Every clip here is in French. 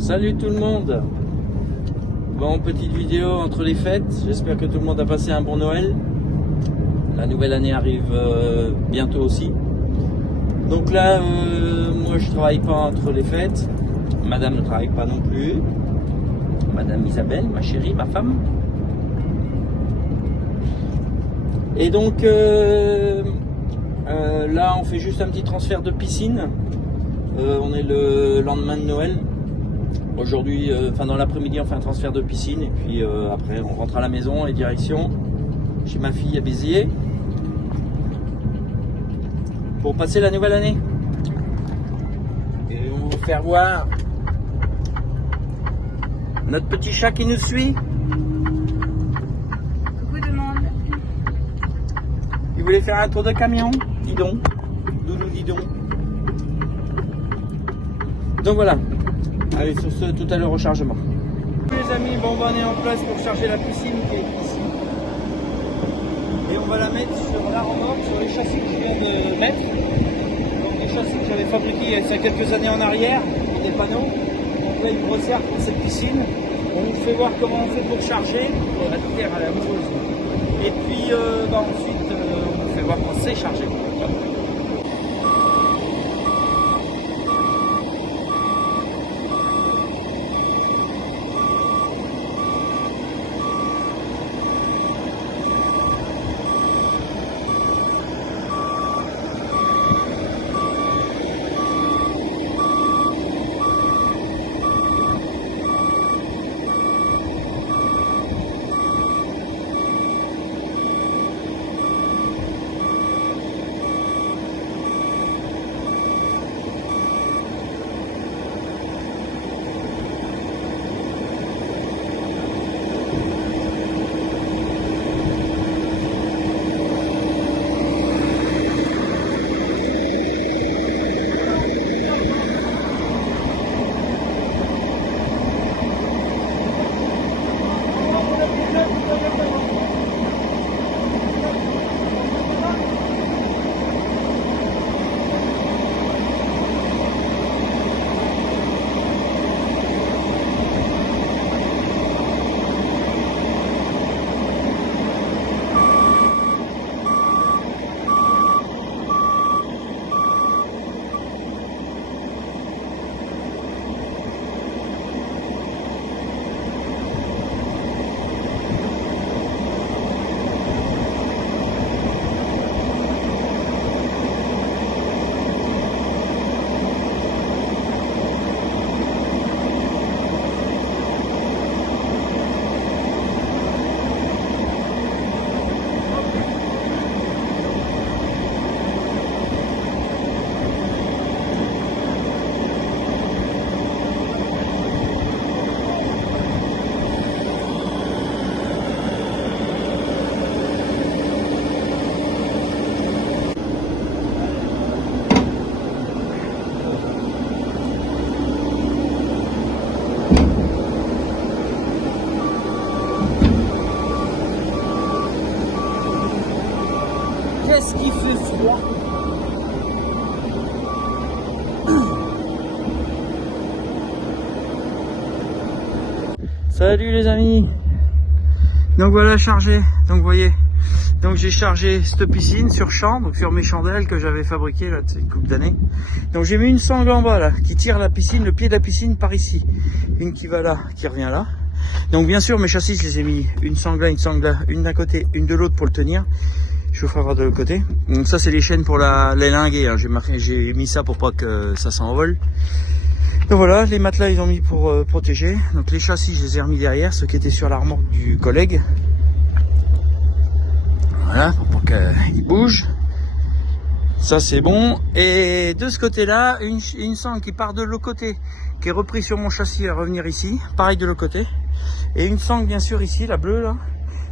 Salut tout le monde. Bon, petite vidéo entre les fêtes. J'espère que tout le monde a passé un bon Noël. La nouvelle année arrive bientôt aussi. Donc là, moi je travaille pas entre les fêtes. Madame ne travaille pas non plus. Madame Isabelle, ma chérie, ma femme. Et donc là, on fait juste un petit transfert de piscine. On est le lendemain de Noël. Aujourd'hui, dans l'après-midi, on fait un transfert de piscine et puis après, on rentre à la maison et direction chez ma fille à Béziers pour passer la nouvelle année. Et on va vous faire voir notre petit chat qui nous suit. Coucou tout le monde. Il voulait faire un tour de camion, dis donc. Doudou, dis donc. Donc voilà. Allez, sur ce, tout à l'heure au chargement. Les amis, bon, on est en place pour charger la piscine qui est ici. Et on va la mettre sur la remorque, sur les châssis que je viens de mettre. Donc les châssis que j'avais fabriqués il y a quelques années en arrière, des panneaux. Donc là, ils me resserrent pour cette piscine. On vous fait voir comment on fait pour charger. La terre à la moureuse. Et puis ensuite, on vous fait voir comment c'est chargé. Qu'est-ce qu'il fait froid? Salut les amis. Donc voilà, chargé. Donc vous voyez, donc j'ai chargé cette piscine sur champ, donc sur mes chandelles que j'avais fabriquées là, une couple d'années. Donc j'ai mis une sangle en bas là, qui tire la piscine, le pied de la piscine par ici. Une qui va là, qui revient là. Donc bien sûr mes châssis, je les ai mis une sangle là, une d'un côté, une de l'autre pour le tenir. Je vous ferai voir de l'autre côté. Donc ça c'est les chaînes pour les linguer, hein. J'ai mis ça pour pas que ça s'envole. Donc voilà, les matelas ils ont mis pour protéger. Donc les châssis je les ai remis derrière, ceux qui étaient sur la remorque du collègue. Voilà, pour qu'ils bougent. Ça c'est bon. Et de ce côté là, une sangle qui part de l'autre côté, qui est reprise sur mon châssis à revenir ici. Pareil de l'autre côté. Et une sangle bien sûr ici, la bleue là,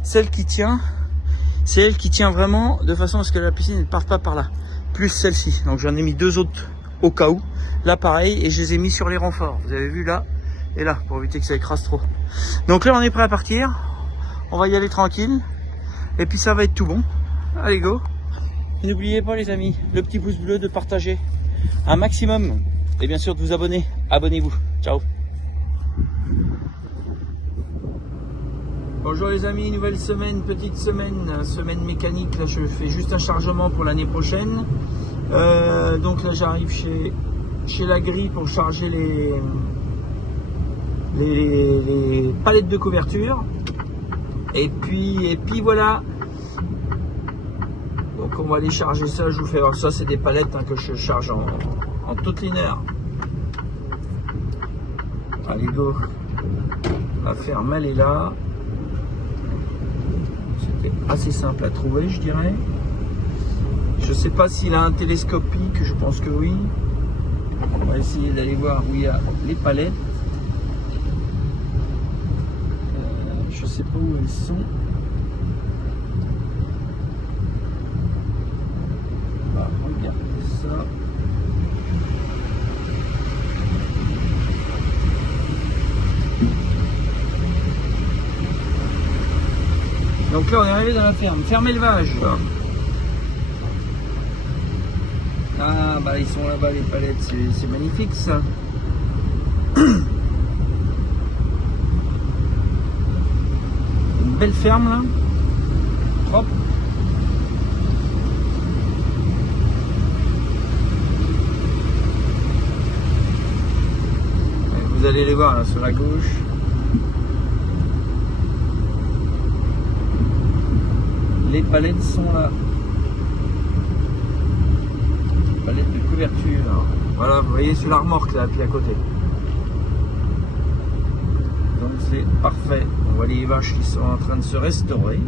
celle qui tient. C'est elle qui tient vraiment de façon à ce que la piscine ne parte pas par là. Plus celle-ci. Donc j'en ai mis deux autres au cas où. Là pareil, et je les ai mis sur les renforts. Vous avez vu là et là, pour éviter que ça écrase trop. Donc là on est prêt à partir. On va y aller tranquille. Et puis ça va être tout bon. Allez go. Et n'oubliez pas les amis, le petit pouce bleu, de partager un maximum. Et bien sûr de vous abonner. Abonnez-vous. Ciao. Bonjour les amis, nouvelle semaine, petite semaine, semaine mécanique. Là je fais juste un chargement pour l'année prochaine. Donc là j'arrive chez la grille pour charger les palettes de couverture. Et puis voilà. Donc on va aller charger ça, je vous fais voir ça, c'est des palettes que je charge en toute linéaire. Allez go. La ferme elle est là. C'était assez simple à trouver, je dirais. Je sais pas s'il a un télescopique, je pense que oui. On va essayer d'aller voir où il y a les palettes. Je sais pas où elles sont. On va regarder ça. Donc là on est arrivé dans la ferme, ferme élevage. Ah bah ils sont là-bas les palettes, c'est magnifique ça. Une belle ferme là, propre. Et vous allez les voir là sur la gauche. Les palettes sont là. Palettes de couverture. Voilà, vous voyez sur la remorque là, puis à côté. Donc c'est parfait. On voit les vaches qui sont en train de se restaurer.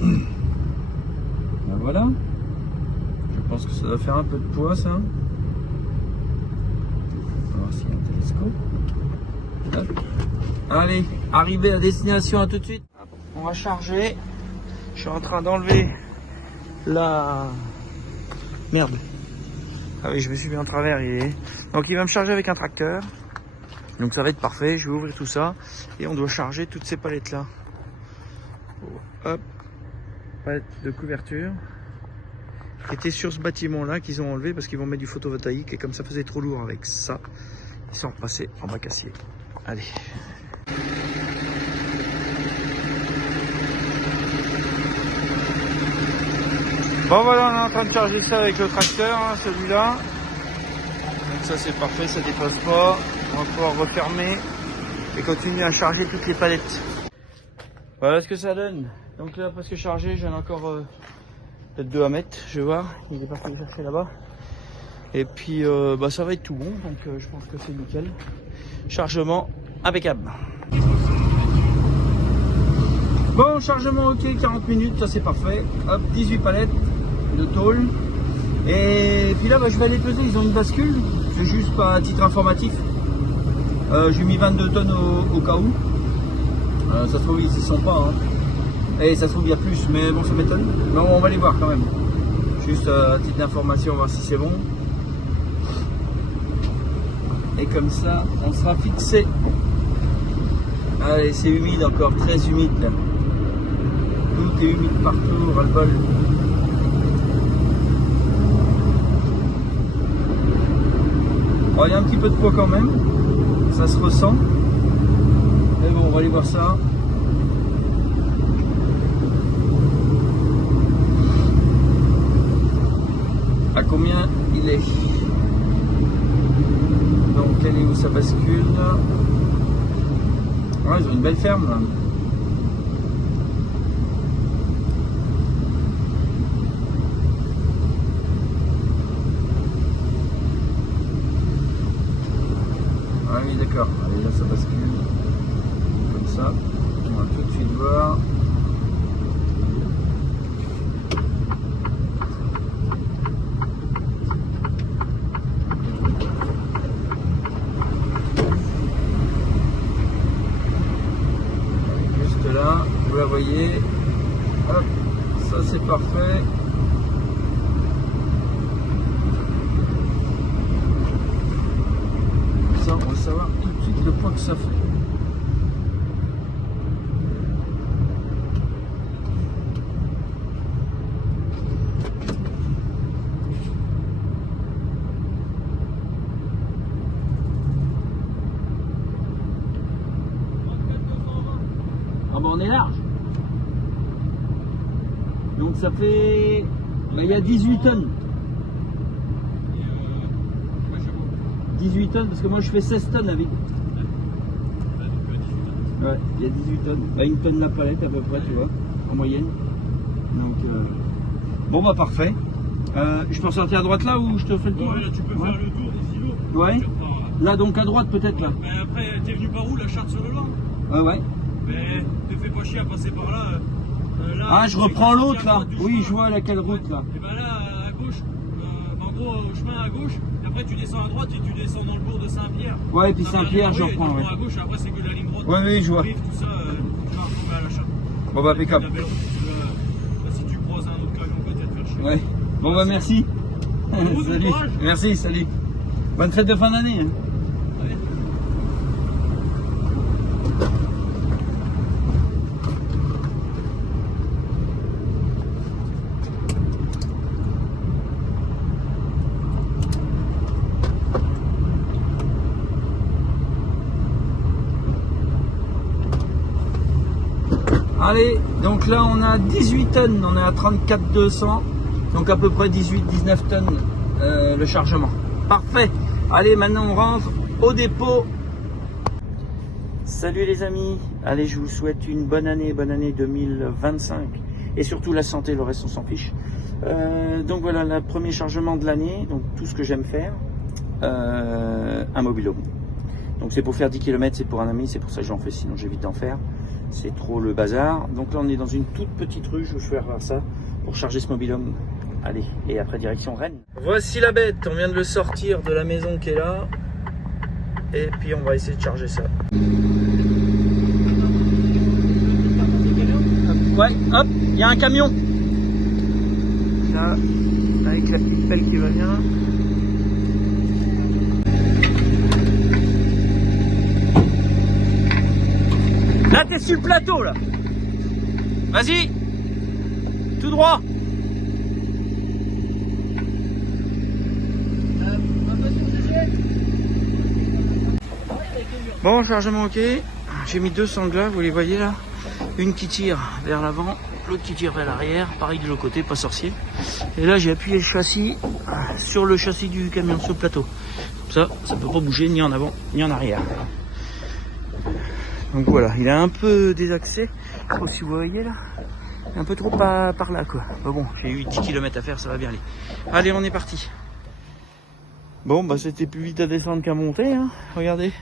Ben voilà. Je pense que ça doit faire un peu de poids ça. On va voir s'il y a un télescope. Hop. Allez, arrivé à destination, à tout de suite. On va charger. Je suis en train d'enlever la... Merde. Ah oui, je me suis mis en travers. Donc il va me charger avec un tracteur. Donc ça va être parfait. Je vais ouvrir tout ça. Et on doit charger toutes ces palettes là. Hop. Palettes de couverture. Qui étaient sur ce bâtiment là, qu'ils ont enlevé parce qu'ils vont mettre du photovoltaïque. Et comme ça faisait trop lourd avec ça, ils sont repassés en bac acier. Allez. Bon voilà, on est en train de charger ça avec le tracteur, hein, celui-là. Donc ça c'est parfait, ça dépasse pas. On va pouvoir refermer et continuer à charger toutes les palettes. Voilà ce que ça donne. Donc là, presque chargé, j'en ai encore peut-être 2 à mettre, je vais voir. Il est parti les chercher là-bas. Et puis bah, ça va être tout bon, donc je pense que c'est nickel. Chargement impeccable. Bon, chargement ok, 40 minutes, ça c'est parfait. Hop, 18 palettes de tôle. Et puis là, bah, je vais aller peser, ils ont une bascule. C'est juste pas à titre informatif. J'ai mis 22 tonnes au cas où. Ça se trouve, ils y sont pas. Hein. Et ça se trouve, il y a plus, mais bon, ça m'étonne. Mais on va les voir quand même. Juste à titre d'information, voir si c'est bon. Et comme ça, on sera fixé. Allez, c'est humide encore, très humide là. Tout est humide partout, ras-le-bol. Oh, il y a un petit peu de poids quand même, ça se ressent. Mais bon, on va aller voir ça. À combien il est? Donc, elle est où sa bascule? Ouais, ils ont une belle ferme là. Ah oui, d'accord. Allez, là ça bascule. Comme ça. On va tout de suite voir. Là, vous la voyez, hop, ça c'est parfait. Ça, on va savoir tout de suite le poids que ça fait. bah on est large. Donc ça fait... Bah, il y a 18 tonnes. 18 tonnes parce que moi je fais 16 tonnes avec. Ouais, il y a 18 tonnes. Bah, une tonne la palette à peu près, tu vois, en moyenne. Donc, bon bah parfait. Je peux sortir à droite là ou je te fais le tour? Ouais, là tu peux faire le tour des îlots. Ouais. Là donc à droite peut-être là. Mais après, t'es venu par où, la Charte sur le Lang? Ouais. Mais te fais pas chier à passer par là. Là Ah, je reprends l'autre là. Oui, je vois laquelle route là. Et ben là, à gauche, en gros, au chemin à gauche, et après tu descends à droite et tu descends dans le bourg de Saint-Pierre. Ouais, et puis Saint-Pierre, je reprends. Ouais. À gauche, après c'est que de la ligne droite. Oui, je vois. Tout ça, tu vas retrouver à la Charte. Bon bah impeccable. Si tu croises un autre camion, peut-être faire chier. Ouais. Bon bah merci. Bon Salut. courage. Merci, salut. Bonne fête de fin d'année. Hein. Ouais. Allez, donc là on a 18 tonnes, on est à 34 200, donc à peu près 18-19 tonnes le chargement. Parfait. Allez, maintenant on rentre au dépôt. Salut les amis, allez, je vous souhaite une bonne année 2025 et surtout la santé, le reste on s'en fiche. Donc voilà, le premier chargement de l'année, donc tout ce que j'aime faire, un mobil-home. Donc c'est pour faire 10 km, c'est pour un ami, c'est pour ça que j'en fais, sinon j'évite d'en faire. C'est trop le bazar. Donc là on est dans une toute petite rue, je vais faire ça pour charger ce mobil-home. Allez, et après direction Rennes. Voici la bête, on vient de le sortir de la maison qui est là. Et puis on va essayer de charger ça. Ouais, hop, il y a un camion. Là, avec la petite pelle qui va bien. Là, t'es sur le plateau, là. Vas-y. Tout droit. Bon, chargement ok. J'ai mis 2 sanglas, vous les voyez là. Une qui tire vers l'avant, l'autre qui tire vers l'arrière. Pareil de l'autre côté, pas sorcier. Et là, j'ai appuyé le châssis sur le châssis du camion, sur le plateau. Ça peut pas bouger ni en avant ni en arrière. Donc voilà, il est un peu désaxé, je sais pas si vous voyez là, un peu trop par là quoi. Mais bon, j'ai eu 10 km à faire, ça va bien aller. Allez, on est parti. Bon, bah c'était plus vite à descendre qu'à monter, hein. Regardez.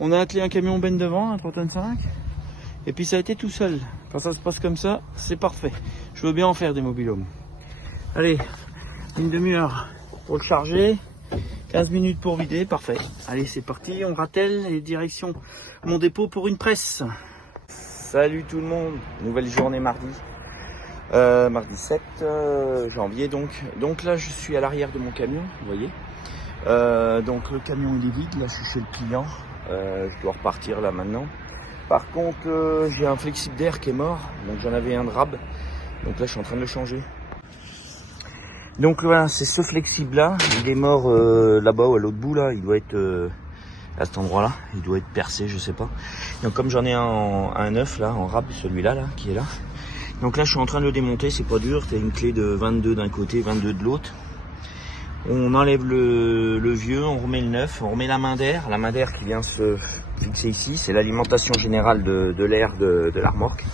On a attelé un camion benne devant, un 3,5 tonnes, et puis ça a été tout seul. Quand ça se passe comme ça, c'est parfait. Je veux bien en faire des mobil-homes. Allez, une demi-heure pour le charger. 15 minutes pour vider, parfait. Allez, c'est parti, on ratelle et direction mon dépôt pour une presse. Salut tout le monde, nouvelle journée mardi. Mardi 7 janvier donc. Donc là, je suis à l'arrière de mon camion, vous voyez. Donc le camion il est vide, là je suis chez le client. Je dois repartir là maintenant. Par contre, j'ai un flexible d'air qui est mort, donc j'en avais un de rab. Donc là, je suis en train de le changer. Donc voilà, c'est ce flexible là, il est mort là-bas ou à l'autre bout là, il doit être à cet endroit là, il doit être percé, je sais pas. Donc comme j'en ai un neuf là, en rab, celui-là là, qui est là. Donc là je suis en train de le démonter, c'est pas dur, t'as une clé de 22 d'un côté, 22 de l'autre. On enlève le vieux, on remet le neuf, on remet la main d'air qui vient se fixer ici, c'est l'alimentation générale de l'air de la remorque.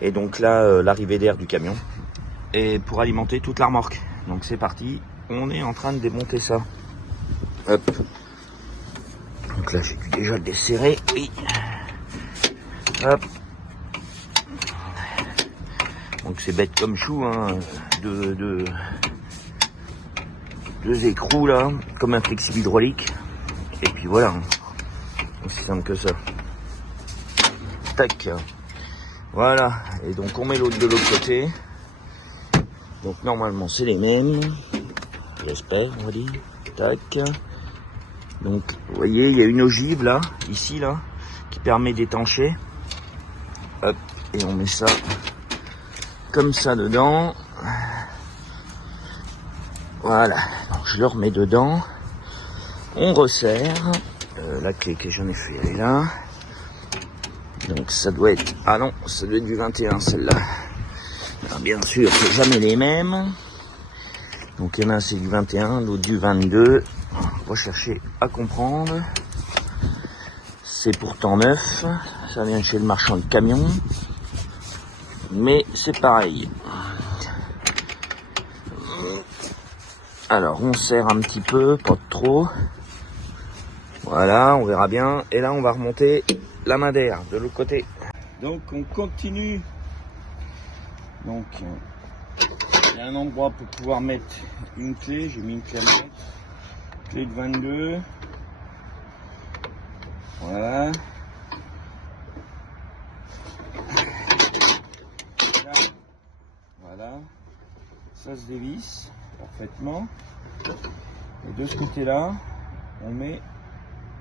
Et donc là, l'arrivée d'air du camion, et pour alimenter toute la remorque. Donc c'est parti, on est en train de démonter ça. Hop. Donc là j'ai dû déjà le desserrer. Oui. Hop. Donc c'est bête comme chou, hein. Deux écrous là, comme un flexible hydraulique. Et puis voilà. Aussi simple que ça. Tac. Voilà. Et donc on met l'autre de l'autre côté. Donc normalement c'est les mêmes, j'espère, on va dire. Tac. Donc vous voyez, il y a une ogive là, ici là, qui permet d'étancher. Hop, et on met ça comme ça dedans. Voilà, donc je le remets dedans. On resserre. La clé que j'en ai fait, elle est là. Donc ça doit être... Ah non, ça doit être du 21 celle-là. Alors, bien sûr, c'est jamais les mêmes. Donc il y en a c'est du 21, l'autre du 22. On va chercher à comprendre. C'est pourtant neuf. Ça vient de chez le marchand de camions. Mais c'est pareil. Alors on serre un petit peu, pas trop. Voilà, on verra bien. Et là on va remonter la main d'air de l'autre côté. Donc on continue. Donc il y a un endroit pour pouvoir mettre une clé. J'ai mis une clé à mettre. Clé de 22. Voilà. Voilà. Ça se dévisse parfaitement. Et de ce côté-là, on met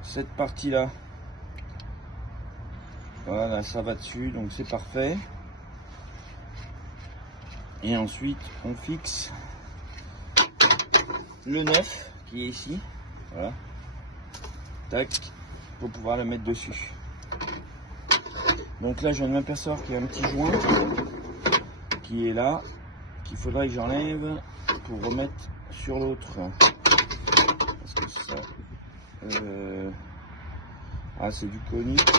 cette partie-là. Voilà, ça va dessus, donc c'est parfait. Et ensuite, on fixe le 9 qui est ici. Voilà. Tac, pour pouvoir le mettre dessus. Donc là, je viens de m'apercevoir qu'il y a un petit joint qui est là, qu'il faudrait que j'enlève pour remettre sur l'autre. Parce que ça... Ah, c'est du conique.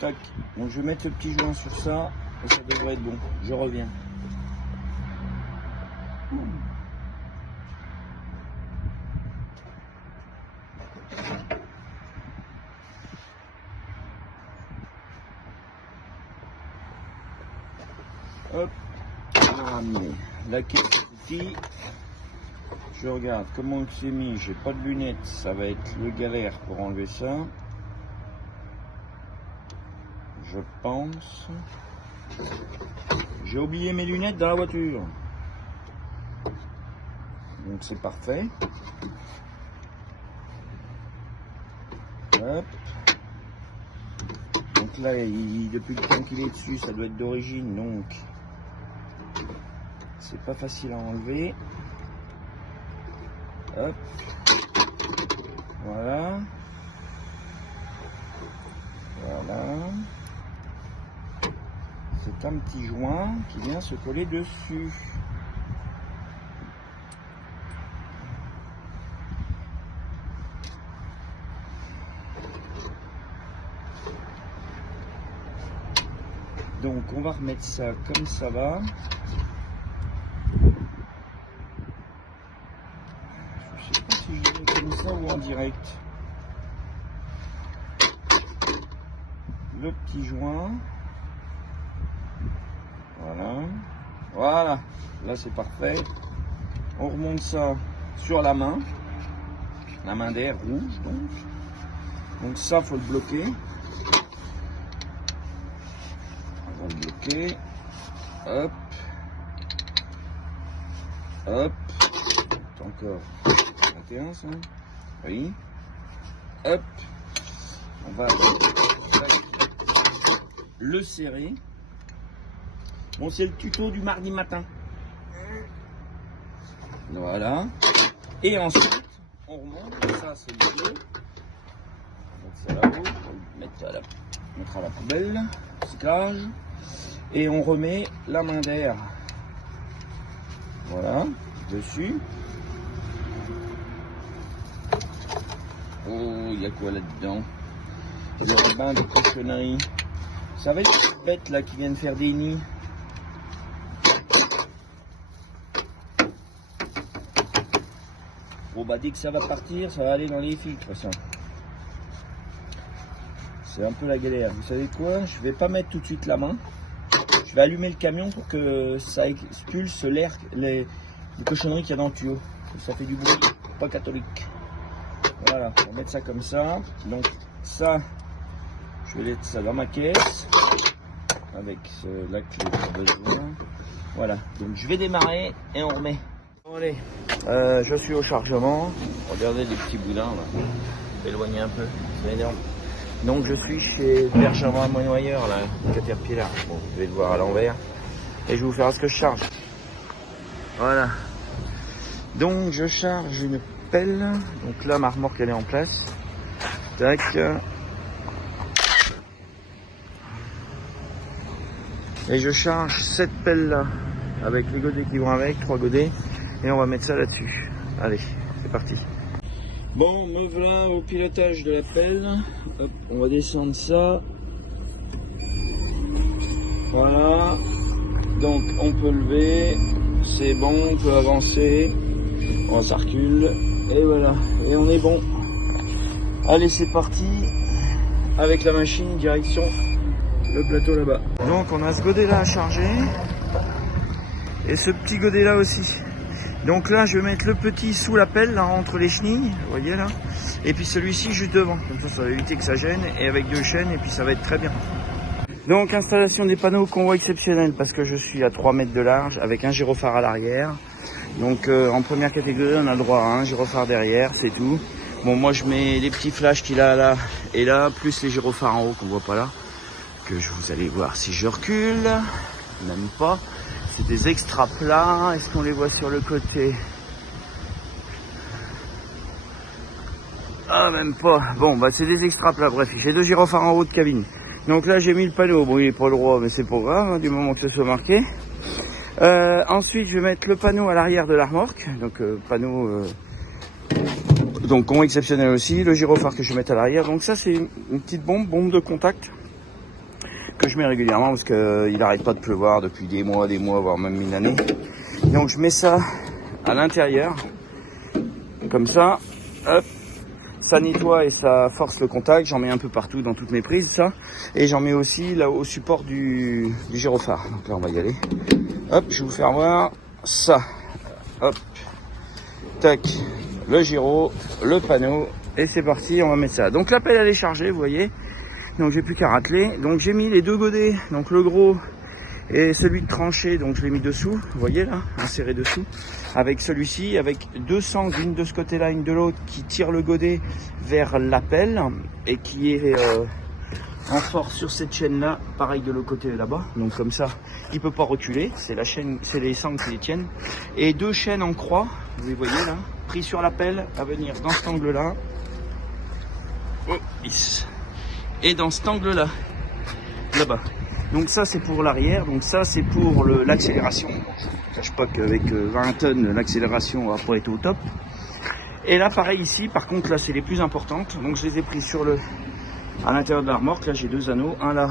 Tac. Donc je vais mettre le petit joint sur ça et ça devrait être bon. Je reviens. Hop. On va ramener la quai petit. Je regarde comment on s'est mis. J'ai pas de lunettes. Ça va être le galère pour enlever ça. Je pense. J'ai oublié mes lunettes dans la voiture. Donc c'est parfait. Hop. Donc là, depuis le temps qu'il est dessus, ça doit être d'origine. Donc c'est pas facile à enlever. Hop. Voilà. Voilà. C'est un petit joint qui vient se coller dessus. Donc on va remettre ça comme ça va. Je sais pas si je vais comme ça ou en direct. Le petit joint. Voilà. Voilà. Là c'est parfait. On remonte ça sur la main d'air rouge. Donc ça faut le bloquer. On va le bloquer. Hop. Hop. C'est encore 21 ça. Oui. Hop. On va le serrer. Bon, c'est le tuto du mardi matin. Voilà. Et ensuite, on remonte. Ça, c'est le bleu. On va mettre ça là-haut. On va le mettre à la poubelle. Recyclage. Et on remet la main d'air. Voilà. Dessus. Oh, il y a quoi là-dedans? Le rabbin de cochonnerie. Ça va être cette bête là qui vient de faire des nids. Bon bah dès que ça va partir, ça va aller dans les filtres ça. C'est un peu la galère. Vous savez quoi? Je vais pas mettre tout de suite la main. Je vais allumer le camion pour que ça expulse l'air, les cochonneries qu'il y a dans le tuyau. Ça fait du bruit, pas catholique. Voilà, on va mettre ça comme ça. Donc ça, je vais mettre ça dans ma caisse avec la clé de besoin. Voilà, donc je vais démarrer et on remet. Bon, allez, je suis au chargement. Regardez les petits boudins là. Je vais éloigner un peu, c'est énorme. Donc je suis chez Bergeron Monoyeur là, Caterpillar. Bon, vous devez le voir à l'envers. Et je vais vous faire ce que je charge. Voilà. Donc je charge une pelle. Donc là ma remorque elle est en place. Tac. Et je charge cette pelle là avec les godets qui vont avec, 3 godets, et on va mettre ça là-dessus. Allez, c'est parti. Bon, me voilà au pilotage de la pelle. Hop, on va descendre ça. Voilà. Donc on peut lever, c'est bon, on peut avancer. Bon, ça recule. Et voilà, et on est bon. Allez, c'est parti. Avec la machine, direction le plateau là-bas. Donc on a ce godet là à charger. Et ce petit godet là aussi. Donc là je vais mettre le petit sous la pelle là, entre les chenilles, vous voyez là. Et puis celui-ci juste devant. Comme ça va éviter que ça gêne. Et avec 2 chaînes, et puis ça va être très bien. Donc installation des panneaux convoi exceptionnel, parce que je suis à 3 mètres de large avec un gyrophare à l'arrière. Donc en première catégorie on a le droit à un gyrophare derrière, c'est tout. Bon, moi je mets les petits flashs qu'il a là et là, plus les gyrophares en haut qu'on voit pas là, que vous allez voir si je recule. Même pas. C'est des extra plats. Est-ce qu'on les voit sur le côté? Ah, même pas. Bon, bah c'est des extra plats. Bref, j'ai 2 gyrophares en haut de cabine. Donc là j'ai mis le panneau. Bon, il est pas droit, mais c'est pas grave, hein, du moment que ce soit marqué. Ensuite je vais mettre le panneau à l'arrière de la remorque. Donc panneau donc convoi exceptionnel aussi. Le gyrophare que je vais mettre à l'arrière. Donc ça c'est une petite bombe de contact que je mets régulièrement parce qu'il n'arrête pas de pleuvoir depuis des mois, voire même une année. Donc je mets ça à l'intérieur, comme ça, hop, ça nettoie et ça force le contact. J'en mets un peu partout dans toutes mes prises, ça. Et j'en mets aussi là au support du gyrophare. Donc là on va y aller. Hop, je vais vous faire voir ça. Hop, tac, le gyro, le panneau, et c'est parti, on va mettre ça. Donc la pelle elle est chargée, vous voyez. Donc j'ai plus qu'à racler. Donc j'ai mis les 2 godets, donc le gros et celui de tranché, donc je l'ai mis dessous, vous voyez là, inséré dessous, avec celui-ci, avec 2 sangles, une de ce côté-là, une de l'autre, qui tire le godet vers la pelle et qui est en force sur cette chaîne-là, pareil de l'autre côté là-bas. Donc comme ça, il peut pas reculer, c'est la chaîne, c'est les sangles qui les tiennent. Et 2 chaînes en croix, vous les voyez là, pris sur la pelle, à venir dans cet angle-là. Oh, et dans cet angle là, là-bas. Donc ça c'est pour l'arrière, donc ça c'est pour l'accélération. Je ne cache pas qu'avec 20 tonnes, l'accélération va pas être au top. Et là pareil ici, par contre là c'est les plus importantes. Donc je les ai pris à l'intérieur de la remorque. Là j'ai 2 anneaux, un là,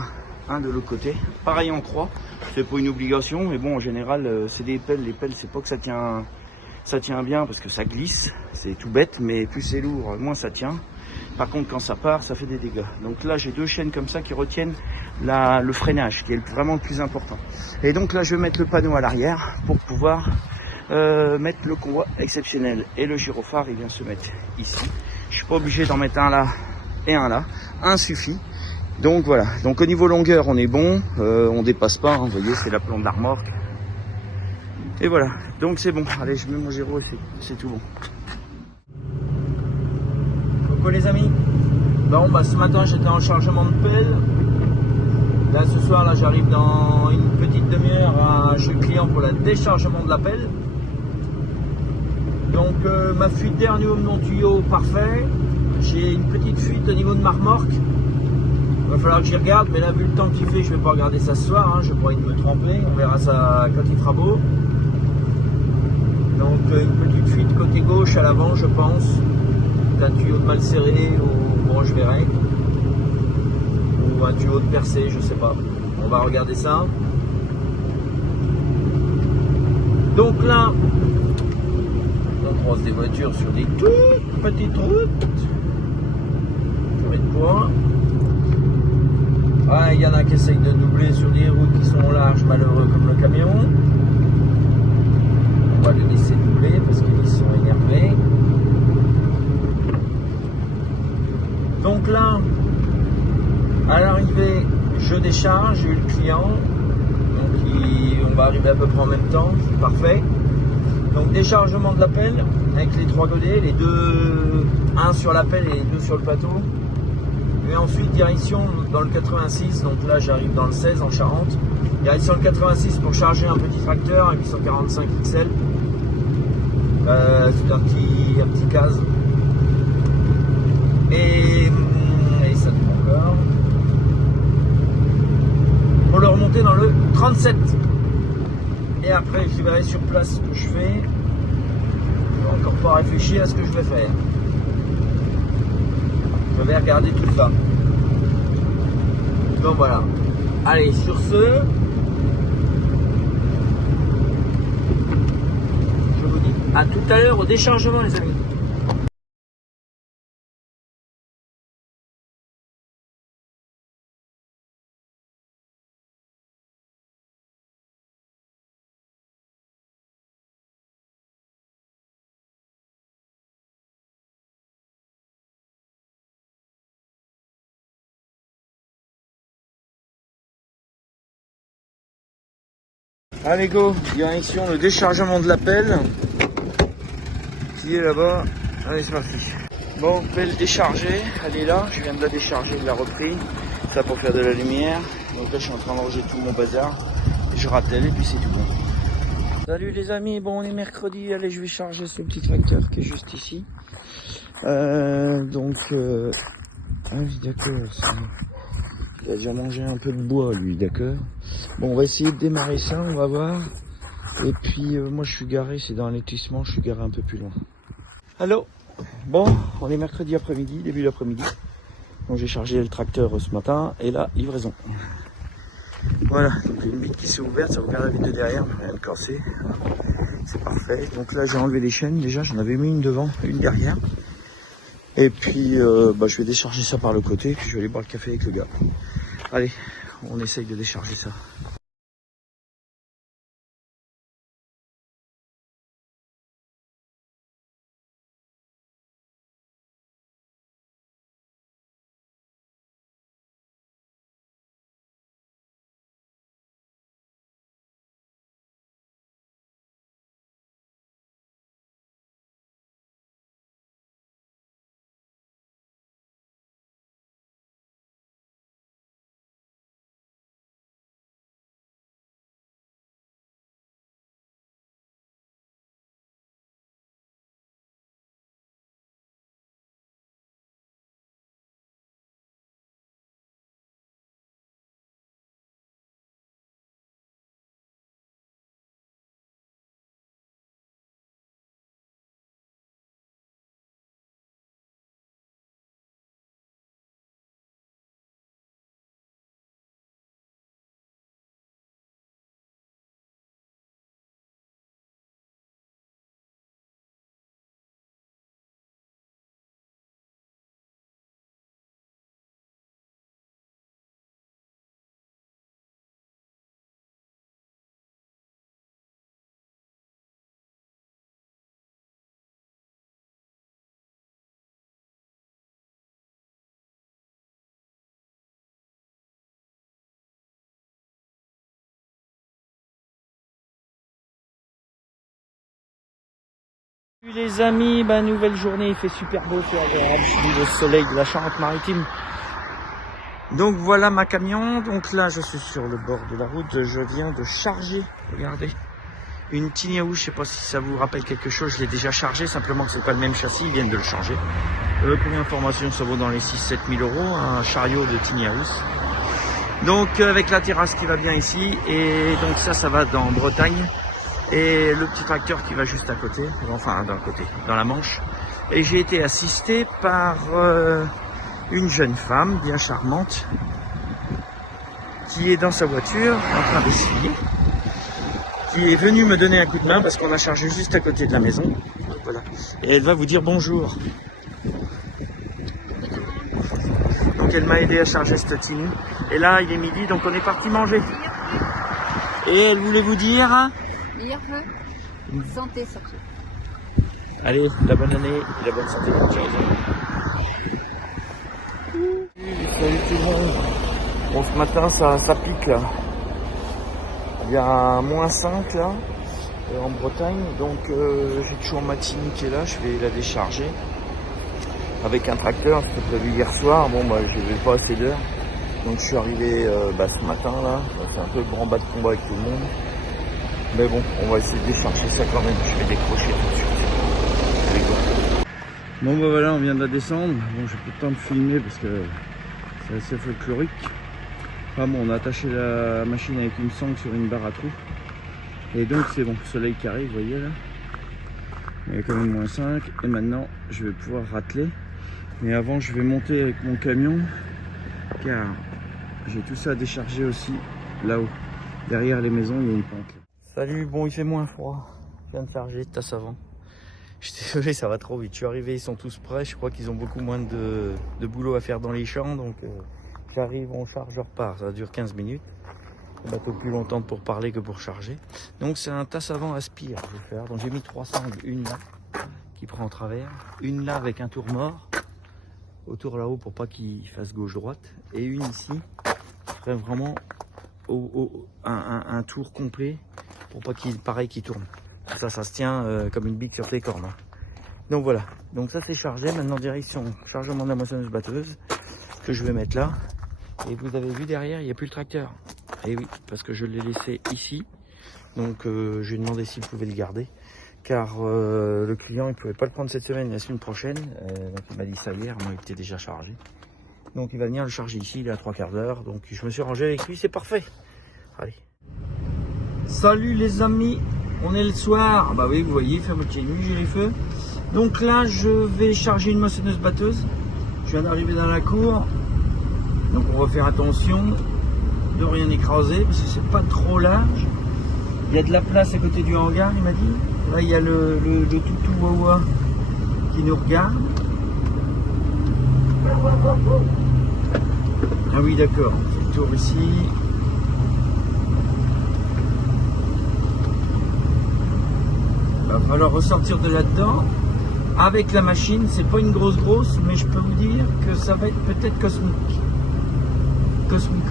un de l'autre côté. Pareil en croix, c'est pas une obligation, mais bon en général c'est des pelles. Les pelles c'est pas que ça tient bien parce que ça glisse, c'est tout bête, mais plus c'est lourd, moins ça tient. Par contre quand ça part, ça fait des dégâts. Donc là j'ai 2 chaînes comme ça qui retiennent le freinage, qui est vraiment le plus important. Et donc là je vais mettre le panneau à l'arrière pour pouvoir mettre le convoi exceptionnel. Et le gyrophare il vient se mettre ici. Je suis pas obligé d'en mettre un là et un là, un suffit. Donc voilà, donc au niveau longueur on est bon, on dépasse pas, hein, vous voyez c'est la plomb de la remorque. Et voilà, donc c'est bon. Allez, je mets mon gyro et c'est tout bon. Coucou les amis. Bon, bah ce matin j'étais en chargement de pelle. Là ce soir, là j'arrive dans une petite demi-heure chez le client pour le déchargement de la pelle. Donc ma fuite d'air au niveau de mon tuyau, parfait. J'ai une petite fuite au niveau de ma remorque. Il va falloir que j'y regarde, mais là vu le temps qu'il fait, je vais pas regarder ça ce soir, hein. Je pourrais me tremper, on verra ça quand il fera beau. Donc une petite fuite côté gauche à l'avant je pense, d'un tuyau de mal serré ou bon je verrai, ou un tuyau de percé, je sais pas, on va regarder ça. Donc là on croise des voitures sur des toutes petites routes, ça va être quoi. Ah, il y en a qui essayent de doubler sur des routes qui sont larges, malheureux comme le camion. On va le laisser doubler parce qu'ils sont énervés. Donc là, à l'arrivée, je décharge, j'ai eu le client. Donc on va arriver à peu près en même temps, c'est parfait. Donc déchargement de la pelle avec les 3 godets, les 2, 1 sur la pelle et les 2 sur le plateau. Et ensuite direction dans le 86, donc là j'arrive dans le 16 en Charente. Direction le 86 pour charger un petit tracteur, un 845 XL. C'est un petit case. Et ça tombe encore. Pour le remonter monter dans le 37. Et après, je verrai sur place ce que je fais. Je n'ai encore pas réfléchi à ce que je vais faire. Je vais regarder tout ça. Donc voilà. Allez, sur ce, je vous dis à tout à l'heure au déchargement, les amis. Allez go, direction le déchargement de la pelle qui est là-bas. Allez, c'est parti. Bon, pelle déchargée, elle est là, je viens de la décharger, de la reprise. Ça pour faire de la lumière. Donc là je suis en train de ranger tout mon bazar. Je rappelle et puis c'est tout bon. Salut les amis, bon on est mercredi, allez je vais charger ce petit tracteur qui est juste ici. Ah oui d'accord, il a déjà mangé un peu de bois lui, d'accord. Bon on va essayer de démarrer ça, on va voir. Et puis moi je suis garé, c'est dans un lotissement, je suis garé un peu plus loin. Allô. Bon, on est mercredi après-midi, début d'après-midi. Donc j'ai chargé le tracteur ce matin et là, livraison. Voilà, donc une bite qui s'est ouverte, ça regarde la vitre de derrière, rien de cassé. C'est parfait. Donc là j'ai enlevé les chaînes, déjà j'en avais mis une devant, une derrière. Et puis je vais décharger ça par le côté, puis je vais aller boire le café avec le gars. Allez, on essaye de décharger ça. Salut les amis, nouvelle journée, il fait super beau, c'est agréable, je suis au soleil de la Charente-Maritime. Donc voilà ma camion, donc là je suis sur le bord de la route, je viens de charger, regardez, une Tiny House, je sais pas si ça vous rappelle quelque chose, je l'ai déjà chargé, simplement que c'est pas le même châssis, ils viennent de le changer. Pour information, ça vaut dans les 6-7 000 €, un chariot de Tiny House. Donc avec la terrasse qui va bien ici, et donc ça va dans Bretagne. Et le petit tracteur qui va juste à côté, enfin d'un côté, dans la Manche. Et j'ai été assisté par une jeune femme bien charmante qui est dans sa voiture en train d'essuyer, qui est venue me donner un coup de main parce qu'on a chargé juste à côté de la maison. Voilà. Et elle va vous dire bonjour. Donc elle m'a aidé à charger cette Tiny. Et là il est midi, donc on est parti manger. Et elle voulait vous dire... Meilleur vœu, santé surtout. Allez, la bonne année et la bonne santé. Salut tout le monde. Bon, ce matin ça pique là. Il y a -5 là en Bretagne, donc j'ai toujours ma Tiny qui est là, je vais la décharger avec un tracteur, c'était prévu hier soir. Bon je n'avais pas assez d'heures, donc je suis arrivé ce matin là. C'est un peu le grand bas de combat avec tout le monde. Mais bon, on va essayer de décharger ça quand même. Je vais décrocher tout de suite. Allez, go. Bon voilà, on vient de la descendre. Bon, j'ai plus de temps de filmer parce que c'est assez folklorique. Ah bon, on a attaché la machine avec une sangle sur une barre à trous. Et donc c'est bon, le soleil qui arrive, vous voyez là. Il y a quand même moins 5. Et maintenant, je vais pouvoir rateler. Mais avant, je vais monter avec mon camion. Car j'ai tout ça à décharger aussi là-haut. Derrière les maisons, il y a une pente. Salut, bon, il fait moins froid. Je viens de charger, tasse avant. Je suis désolé, ça va trop vite. Je suis arrivé, ils sont tous prêts. Je crois qu'ils ont beaucoup moins de boulot à faire dans les champs. Donc j'arrive, on charge, je repars. Ça dure 15 minutes. Le bateau plus longtemps pour parler que pour charger. Donc c'est un tasse avant aspire je vais faire. Donc j'ai mis 3 sangles, une là qui prend en travers, une là avec un tour mort autour là-haut pour pas qu'il fasse gauche-droite, et une ici qui ferait vraiment un tour complet pour pas qu'il pareil qu'il tourne. Ça se tient comme une bique sur les cornes. Donc voilà, donc ça c'est chargé. Maintenant direction chargement de la moissonneuse batteuse que je vais mettre là. Et vous avez vu derrière, il n'y a plus le tracteur. Et oui, parce que je l'ai laissé ici. Donc je lui ai demandé s'il pouvait le garder. Car le client il pouvait pas le prendre cette semaine, la semaine prochaine. Donc il m'a dit ça hier, moi il était déjà chargé. Donc il va venir le charger ici, il est à 3/4 d'heure. Donc je me suis rangé avec lui, c'est parfait. Allez. Salut les amis, on est le soir. Bah oui, vous voyez, il fait moitié nuit, j'ai les feux. Donc là, je vais charger une moissonneuse batteuse. Je viens d'arriver dans la cour. Donc on va faire attention de rien écraser parce que c'est pas trop large. Il y a de la place à côté du hangar, il m'a dit. Là, il y a le toutou wawa qui nous regarde. Ah oui, d'accord, on fait le tour ici. Il va falloir ressortir de là-dedans. Avec la machine, c'est pas une grosse, mais je peux vous dire que ça va être peut-être cosmique. Cosmique.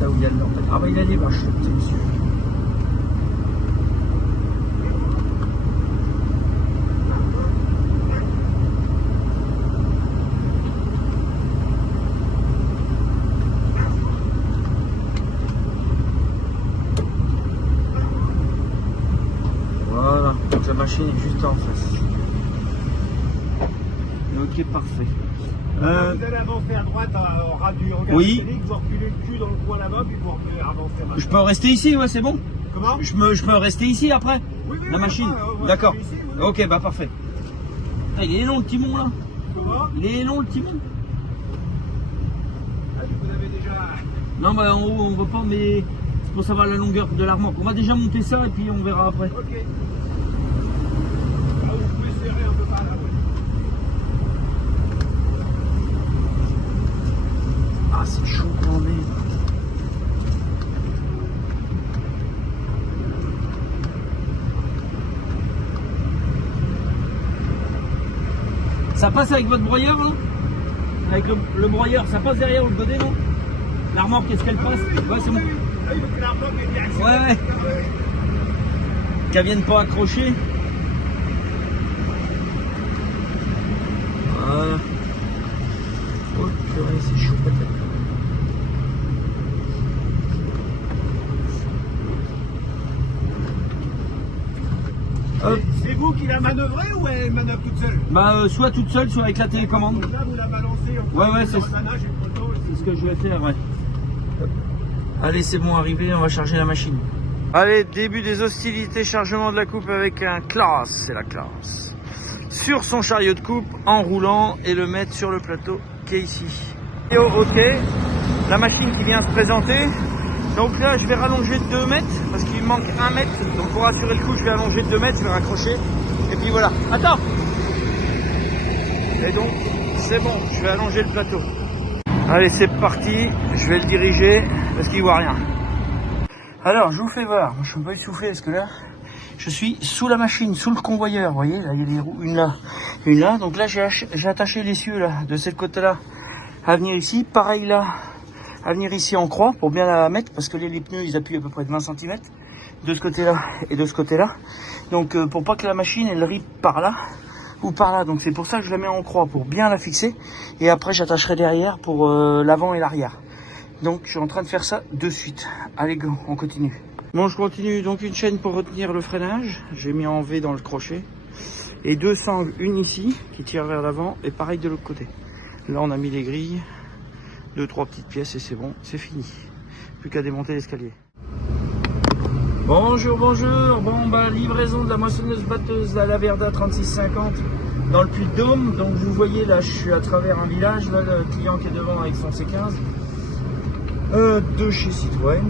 Là où il y a le lampadaire. Ah bah il a des vaches, c'est dessus. Voilà, donc la machine est juste en face. Ok, parfait. Vous allez avancer à droite au ras du regard Oui. scénique, vous reculez le cul dans le coin là-bas, puis vous revenez avancer maintenant. Je peux rester ici, ouais, c'est bon. Comment Je peux rester ici après Oui, la machine. D'accord. Ici, oui. Ok, bah parfait. Ah, il est long le timon là. Comment Il est long le timon. Ah, vous avez déjà... Non, bah en haut on voit pas, mais c'est pour savoir la longueur de la remorque. On va déjà monter ça et puis on verra après. Ok. Là, vous pouvez serrer un peu par là, ouais. Ah, c'est chaud quand même. Ça passe avec votre broyeur là? Avec le broyeur, ça passe derrière le côté, non? La remorque, qu'est-ce qu'elle passe? Ouais, c'est bon. Ah, il faut que la remorque ait bien accéléré. Ouais. Qu'elle vienne pas accrocher. Voilà. Oh, purée, c'est chaud peut-être. Hop. C'est vous qui la manœuvrez ou elle manœuvre toute seule? Bah soit toute seule, soit avec la télécommande. Donc là, vous la balancez en Ouais, c'est dans un nage et le poteau, et ce que je vais faire, ouais. Allez, c'est bon, arrivé, on va charger la machine. Allez, début des hostilités, chargement de la coupe avec un classe, c'est la classe. Sur son chariot de coupe, en roulant et le mettre sur le plateau qui est ici. Et ok, la machine qui vient se présenter. Donc là, je vais rallonger de 2 mètres parce qu'il me manque 1 mètre. Donc pour assurer le coup, je vais allonger de 2 mètres, je vais raccrocher. Et puis voilà. Attends! Et donc, c'est bon, je vais allonger le plateau. Allez, c'est parti. Je vais le diriger parce qu'il voit rien. Alors, je vous fais voir. Je suis un peu essoufflé parce que là, je suis sous la machine, sous le convoyeur. Vous voyez, là, il y a des roues, une là. Donc là, j'ai attaché l'essieu là, de ce côté-là à venir ici. Pareil là, à venir ici en croix pour bien la mettre parce que les pneus, ils appuient à peu près de 20 cm de ce côté-là et de ce côté-là. Donc, pour pas que la machine, elle ripe par là ou par là. Donc, c'est pour ça que je la mets en croix pour bien la fixer. Et après, j'attacherai derrière pour l'avant et l'arrière. Donc je suis en train de faire ça de suite. Allez go, on continue. Bon, je continue. Donc une chaîne pour retenir le freinage. J'ai mis en V dans le crochet. Et 2 sangles, une ici qui tire vers l'avant et pareil de l'autre côté. Là on a mis les grilles, 2-3 petites pièces et c'est bon, c'est fini. Plus qu'à démonter l'escalier. Bonjour, bonjour. Bon bah livraison de la moissonneuse batteuse à la Verda 3650 dans le Puy-de-Dôme. Donc vous voyez là, je suis à travers un village, là le client qui est devant avec son C15 de chez Citroën.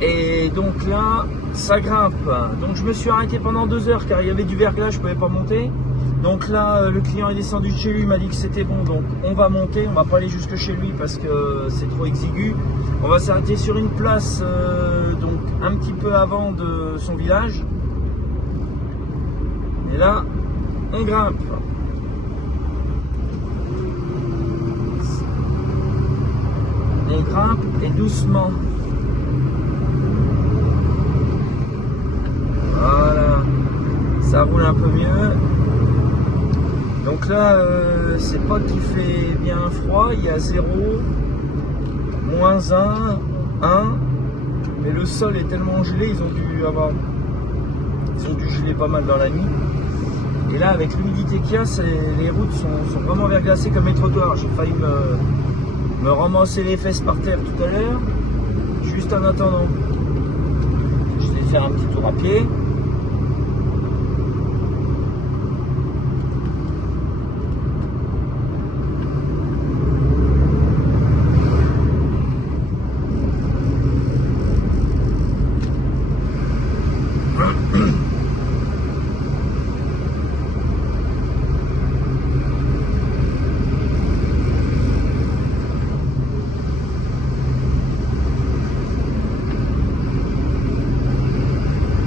Et donc là, ça grimpe. Donc je me suis arrêté pendant 2 heures car il y avait du verglas, je ne pouvais pas monter. Donc là, le client est descendu de chez lui, il m'a dit que c'était bon. Donc on va monter, on va pas aller jusque chez lui parce que c'est trop exigu. On va s'arrêter sur une place donc un petit peu avant de son village. Et là, on grimpe. On grimpe et doucement. Voilà, ça roule un peu mieux. Donc là, c'est pas qu'il fait bien froid, il y a 0, -1, 1, mais le sol est tellement gelé, ils ont dû geler pas mal dans la nuit. Et là, avec l'humidité qu'il y a, les routes sont vraiment verglacées comme les trottoirs. J'ai failli me ramasser les fesses par terre tout à l'heure, juste en attendant. Je vais faire un petit tour à pied.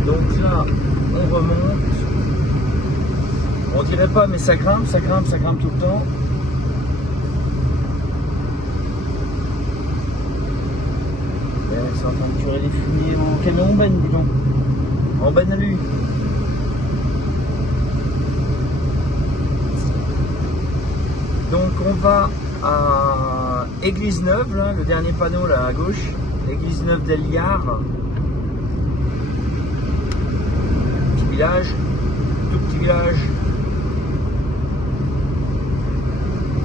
Donc là, on remonte. On dirait pas, mais ça grimpe tout le temps. C'est en train de curer les fumiers au camion en benne, dis donc. En benne à lui. Donc on va à Église Neuve, là, le dernier panneau là à gauche. Église Neuve d'Eliard. Village, tout petit village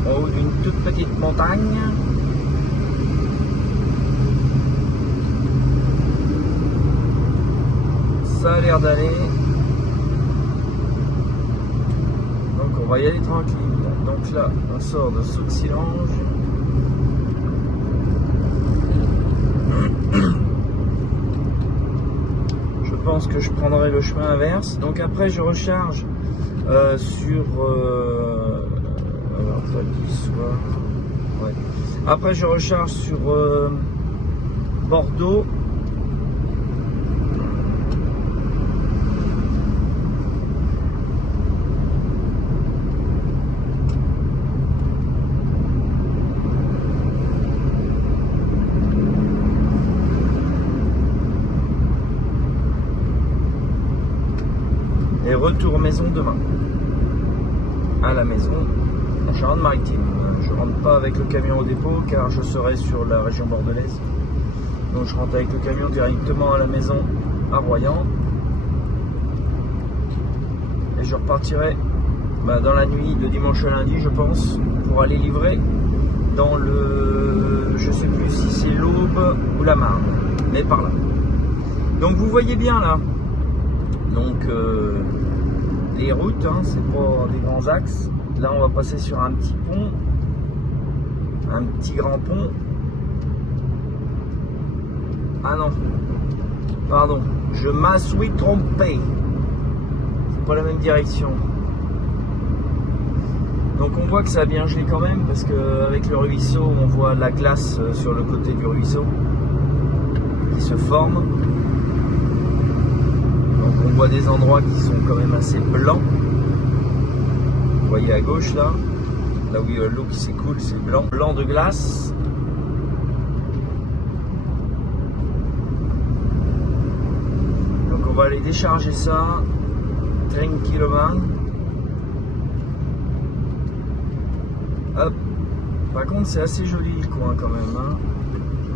en haut d'une toute petite montagne. Ça a l'air d'aller. Donc on va y aller tranquille. Donc là, on sort de Sauxilange. Je pense que je prendrai le chemin inverse. Donc après je recharge sur alors pas le soir. Ouais. Après je recharge sur Bordeaux. Et retour maison demain. À la maison, en Charente-Maritime. Je rentre pas avec le camion au dépôt car je serai sur la région bordelaise. Donc je rentre avec le camion directement à la maison à Royan. Et je repartirai dans la nuit de dimanche à lundi, je pense, pour aller livrer dans le... je sais plus si c'est l'Aube ou la Marne, mais par là. Donc vous voyez bien là. Donc les routes, hein, c'est pas des grands axes. Là on va passer sur un petit pont, un petit grand pont. Ah non, pardon, je m'assuis trompé. C'est pas la même direction. Donc on voit que ça a bien gelé quand même parce qu'avec le ruisseau, on voit la glace sur le côté du ruisseau qui se forme. Donc on voit des endroits qui sont quand même assez blancs. Vous voyez à gauche là où l'eau qui s'écoule, c'est blanc. Blanc de glace. Donc on va aller décharger ça tranquillement. Hop. Par contre c'est assez joli le coin quand même. Hein.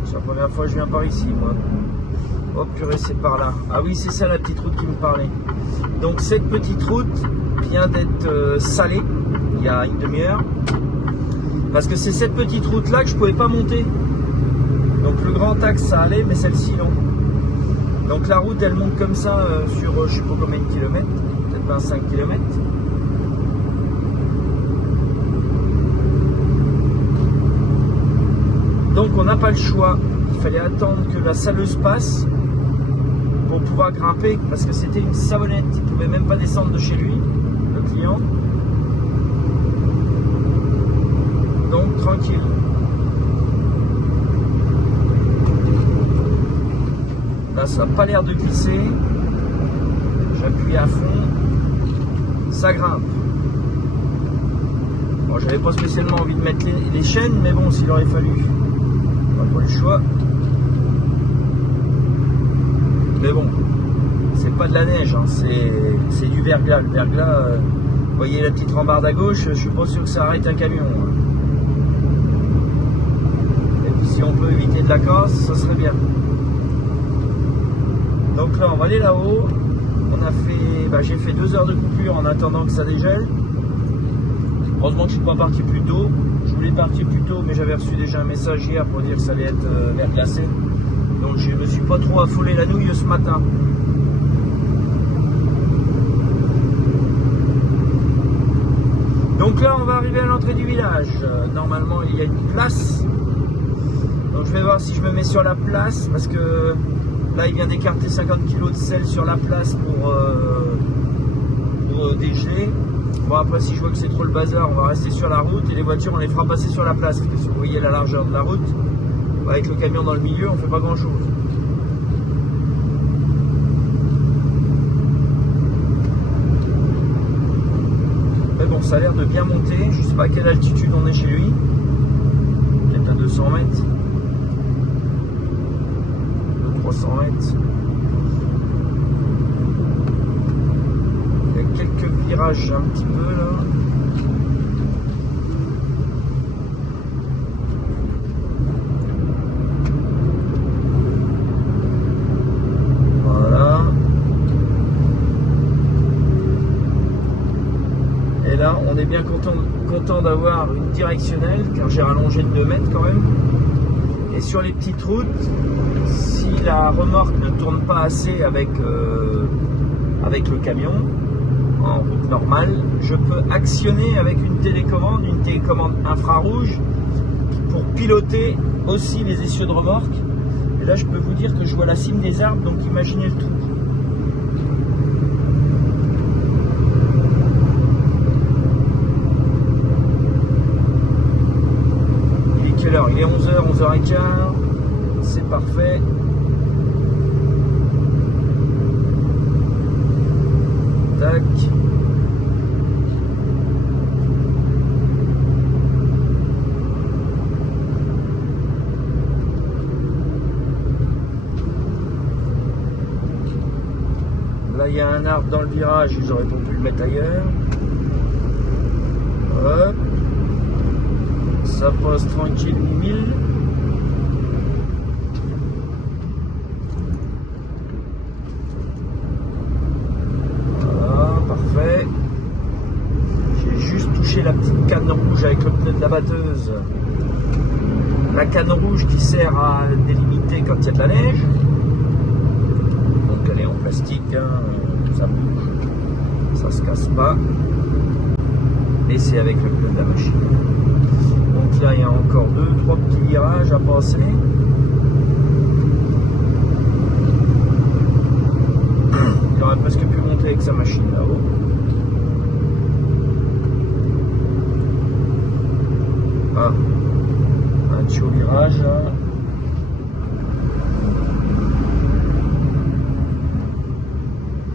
C'est la première fois que je viens par ici moi. Oh purée, c'est par là. Ah oui, c'est ça la petite route qui me parlait. Donc cette petite route vient d'être salée il y a une demi-heure. Parce que c'est cette petite route là que je pouvais pas monter. Donc le grand axe ça allait, mais celle-ci non. Donc la route elle monte comme ça sur je sais pas combien de kilomètres, peut-être 25 km. Donc on n'a pas le choix. Il fallait attendre que la saleuse passe pour pouvoir grimper parce que c'était une savonnette. Il ne pouvait même pas descendre de chez lui, le client. Donc tranquille. Là ça n'a pas l'air de glisser. J'appuie à fond. Ça grimpe. Bon, j'avais pas spécialement envie de mettre les chaînes, mais bon, s'il aurait fallu. On n'a pas le choix. Mais bon, c'est pas de la neige, hein, c'est du verglas. Le verglas, vous voyez la petite rambarde à gauche, je suis pas sûr que ça arrête un camion. Hein. Et puis si on peut éviter de la casse, ça serait bien. Donc là, on va aller là-haut. J'ai fait 2 heures de coupure en attendant que ça dégèle. Heureusement que je ne suis pas parti plus tôt. Je voulais partir plus tôt, mais j'avais reçu déjà un message hier pour dire que ça allait être verglacé. Donc je ne me suis pas trop affolé la nouille ce matin. Donc là, on va arriver à l'entrée du village. Normalement, il y a une place. Donc je vais voir si je me mets sur la place, parce que là, il vient d'écarter 50 kg de sel sur la place pour dégeler. Bon, après, si je vois que c'est trop le bazar, on va rester sur la route et les voitures, on les fera passer sur la place. Parce que si vous voyez la largeur de la route, avec le camion dans le milieu, on fait pas grand chose. Mais bon, ça a l'air de bien monter. Je sais pas à quelle altitude on est chez lui. Peut-être à 200 mètres. 300 mètres. Il y a quelques virages un petit peu là. Voilà. Et là, on est bien content d'avoir une directionnelle, car j'ai rallongé de 2 mètres quand même. Et sur les petites routes, si la remorque ne tourne pas assez avec le camion, en route normale, je peux actionner avec une télécommande infrarouge pour piloter aussi les essieux de remorque. Et là, je peux vous dire que je vois la cime des arbres, donc imaginez le tout. Il est quelle heure? Il est 11h, 11h15. C'est parfait. Tac. Là, il y a un arbre dans le virage, ils auraient pas pu le mettre ailleurs. Hop. Ça passe tranquille, mille. Parfait. J'ai juste touché la petite canne rouge avec le pneu de la batteuse. La canne rouge qui sert à délimiter quand il y a de la neige. Donc elle est en plastique, hein, ça bouge, ça se casse pas. Et c'est avec le pneu de la machine. Donc là il y a encore 2-3 petits virages à passer. Il aurait presque pu monter avec sa machine là-haut. Ah, un petit haut virage là.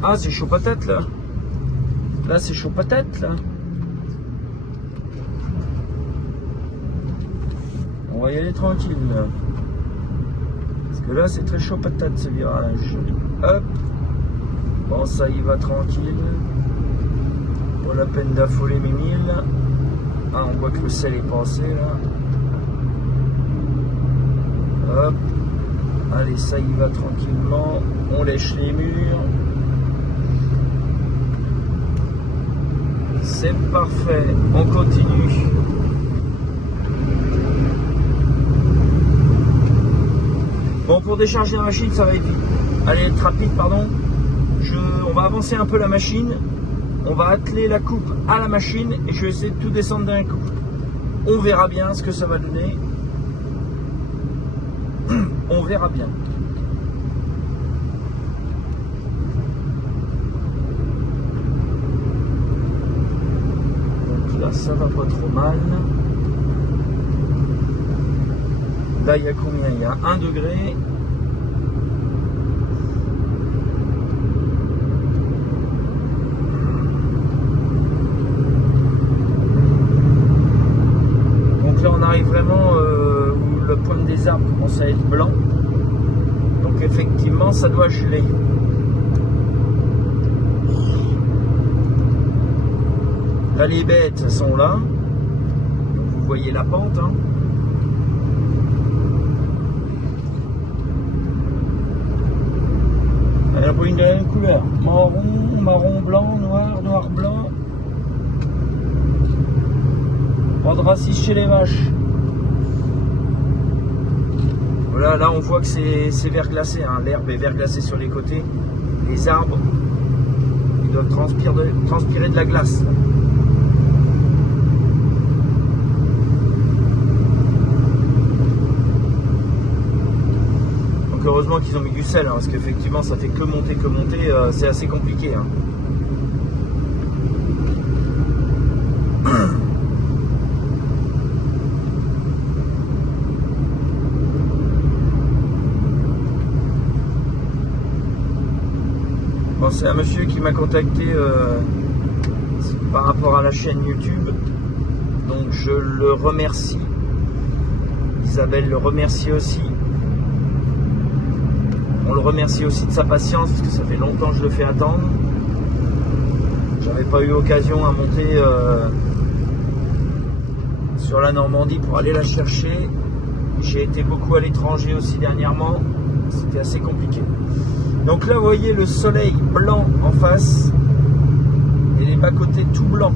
Ah, c'est chaud patate là. Là, c'est chaud patate là. On va y aller tranquille là. Parce que là, c'est très chaud patate ce virage. Hop. Bon, ça y va tranquille. Pas la peine d'affoler mes milles. Ah, on voit que le sel est passé là. Hop. Allez, ça y va tranquillement. On lèche les murs. C'est parfait. On continue. Bon, pour décharger la machine, ça va être rapide, pardon. On va avancer un peu la machine. On va atteler la coupe à la machine et je vais essayer de tout descendre d'un coup. On verra bien ce que ça va donner. On verra bien. Donc là, ça va pas trop mal. Là, il y a combien? Il y a 1 degré. Donc là, on arrive vraiment où le point des arbres commence à être blanc. Donc effectivement, ça doit geler. Là, les bêtes sont là. Donc, vous voyez la pente, hein. Elle a pris une dernière couleur. Marron, marron, blanc, noir, noir, blanc. Andracis chez les vaches. Voilà, là on voit que c'est verglacé, hein. L'herbe est verglacée sur les côtés. Les arbres, ils doivent transpirer de la glace. Donc heureusement qu'ils ont mis du sel, hein, parce qu'effectivement ça fait que monter, c'est assez compliqué, hein. Bon, c'est un monsieur qui m'a contacté par rapport à la chaîne YouTube, donc je le remercie. Isabelle le remercie aussi. On le remercie aussi de sa patience, parce que ça fait longtemps que je le fais attendre. J'avais pas eu l'occasion à monter sur la Normandie pour aller la chercher. J'ai été beaucoup à l'étranger aussi dernièrement. C'était assez compliqué. Donc là, vous voyez le soleil blanc en face et les bas-côtés tout blancs.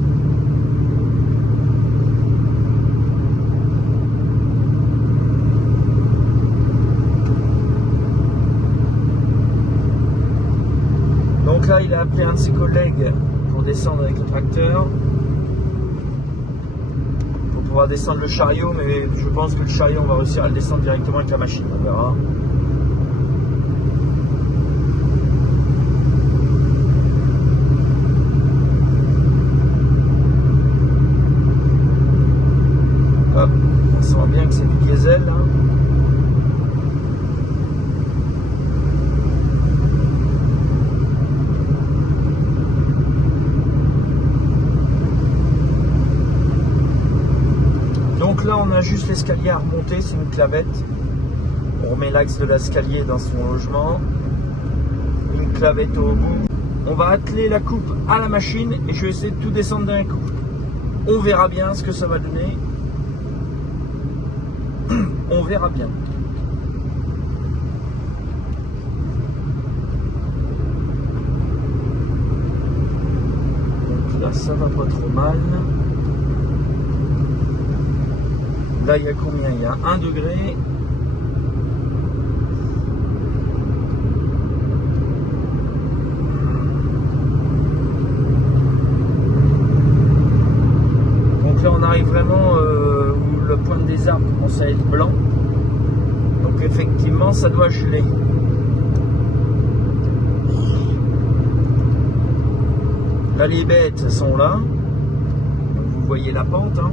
Donc là, il a appelé un de ses collègues pour descendre avec le tracteur, pour pouvoir descendre le chariot, mais je pense que le chariot, on va réussir à le descendre directement avec la machine, on verra. Hop, on sent bien que c'est du diesel, hein. Donc là, on a juste l'escalier à remonter, c'est une clavette. On remet l'axe de l'escalier dans son logement. Une clavette au bout. On va atteler la coupe à la machine et je vais essayer de tout descendre d'un coup. On verra bien ce que ça va donner. On verra bien. Donc là, ça va pas trop mal. Là, il y a combien? Il y a 1 degré. Donc là, on arrive vraiment où le point des arbres commence à être blanc. Donc effectivement, ça doit geler. Là, les bêtes sont là. Donc, vous voyez la pente, hein.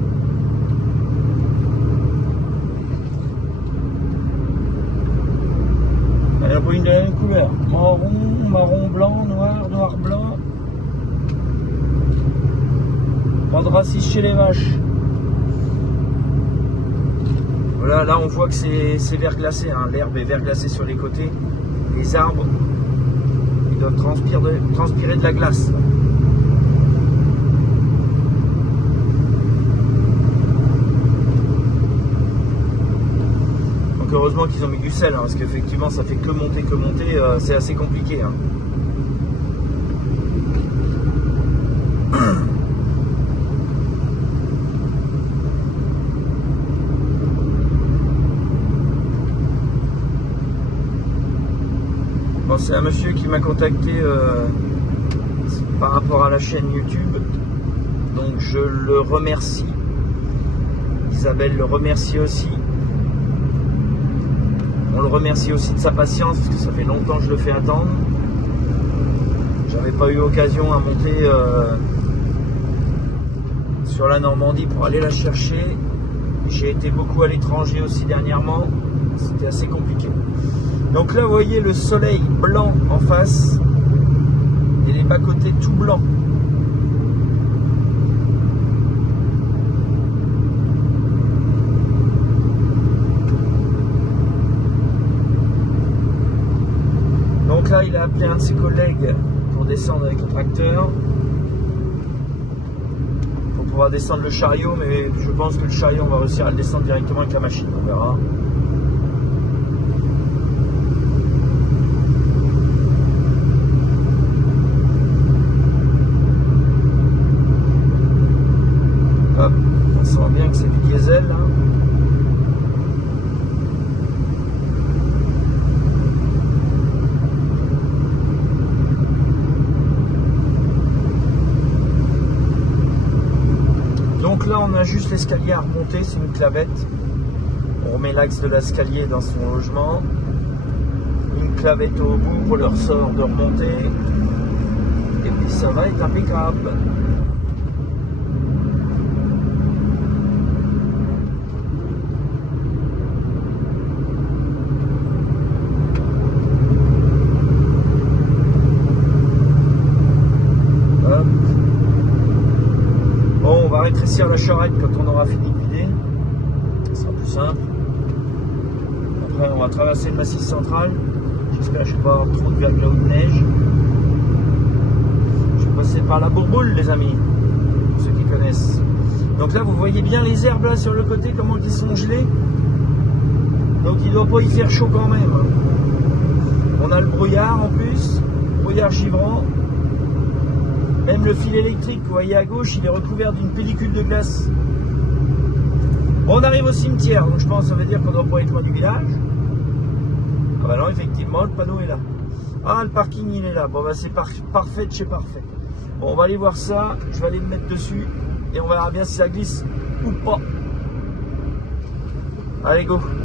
Elle a pris une dernière couleur. Marron, marron, blanc, noir, noir, blanc. Andracis chez les vaches. Voilà, là on voit que c'est verglacé, hein. L'herbe est verglacée sur les côtés. Les arbres, ils doivent transpirer de la glace. Donc heureusement qu'ils ont mis du sel, hein, parce qu'effectivement ça fait que monter, c'est assez compliqué. Hein. Bon, c'est un monsieur qui m'a contacté par rapport à la chaîne YouTube, donc je le remercie. Isabelle le remercie aussi. On le remercie aussi de sa patience, parce que ça fait longtemps que je le fais attendre. J'avais pas eu l'occasion à monter sur la Normandie pour aller la chercher. J'ai été beaucoup à l'étranger aussi dernièrement. C'était assez compliqué. Donc là, vous voyez le soleil blanc en face et les bas-côtés tout blancs. Donc là, il a appelé un de ses collègues pour descendre avec le tracteur, pour pouvoir descendre le chariot, mais je pense que le chariot, on va réussir à le descendre directement avec la machine, on verra. Hop, on sent bien que c'est du diesel là. Donc là on a juste l'escalier à remonter, c'est une clavette. On remet l'axe de l'escalier dans son logement. Une clavette au bout pour le ressort de remonter. Et puis ça va être impeccable. Bon, on va rétrécir la charrette quand on aura fini de vider. Ce sera plus simple. Après, on va traverser le massif central. J'espère que je ne vais pas avoir trop de verglas ou de neige. Je vais passer par la Bourboule, les amis, pour ceux qui connaissent. Donc là, vous voyez bien les herbes là sur le côté, comment ils sont gelés. Donc il ne doit pas y faire chaud quand même. On a le brouillard en plus, brouillard givrant. Même le fil électrique, vous voyez à gauche, il est recouvert d'une pellicule de glace. Bon, on arrive au cimetière, donc je pense que ça veut dire qu'on ne doit pas être loin du village. Ah bah non, effectivement, le panneau est là. Ah, le parking, il est là. Bon, bah c'est parfait de chez parfait. Bon, on va aller voir ça, je vais aller me mettre dessus, et on verra bien si ça glisse ou pas. Allez, go!